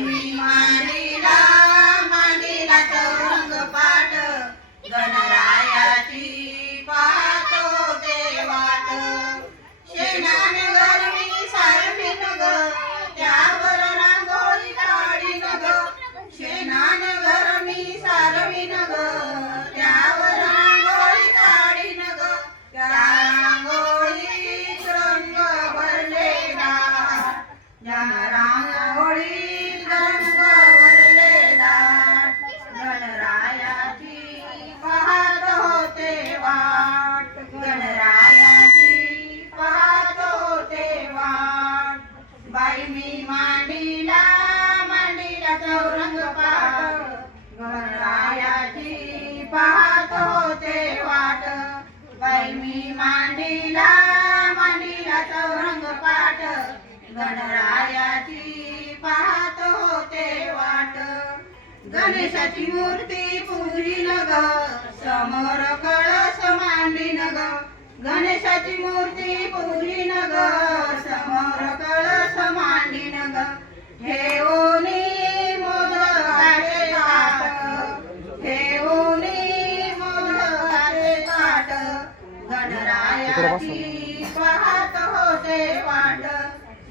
मी मांडीला मांडीला चौरंग पाठ. गणरायाची पाहतो ते वाट. गरमी ग त्यावर रांगोळी काढीन ग शेणाने गरमी ग त्यावर रांगोळी काढीन ग त्या रंग भरलेला. गणरायाची पाहत होते वाट. गणेशाची मूर्ती पुरी ग समोर कळस मांडी नग गणेशाची मूर्ती पुरी ग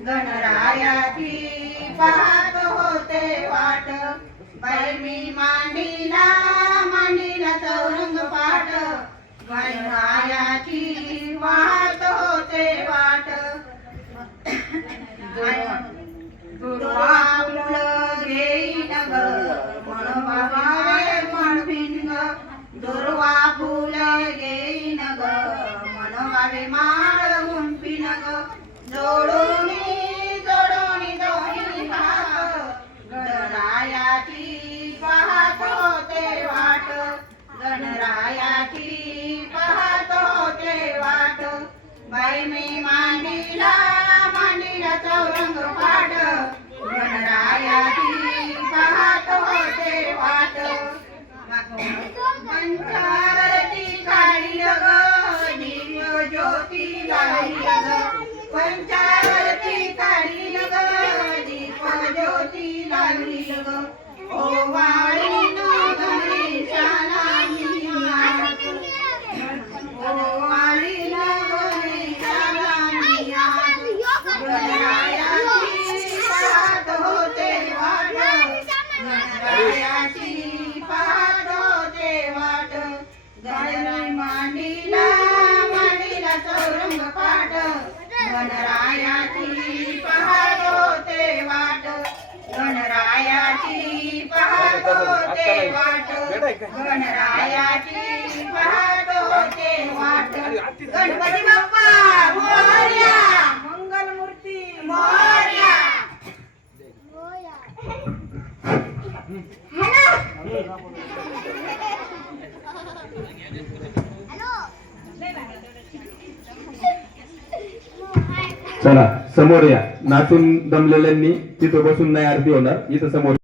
गणरायाची पाहत होते वाट. बाई मी मांडीला मांडीला चौरंग पाठ गणरायाची मांडीला मांडीला चौरंग पाठ. गणरायाची पाहत होते वाट. मांडीला मांडीला चौरंग पाठ. गणरायाची पाहत होते वाट. गणरायाची पाहत होते वाट. गणरायाची पाहत होते वाट. गणपती बाप्पा मोरया. मंगलमूर्ती मोरया. चला समोर या. नाचून दमलेल्यांनी तिथं बसून नाही आरती होणार इथं समोर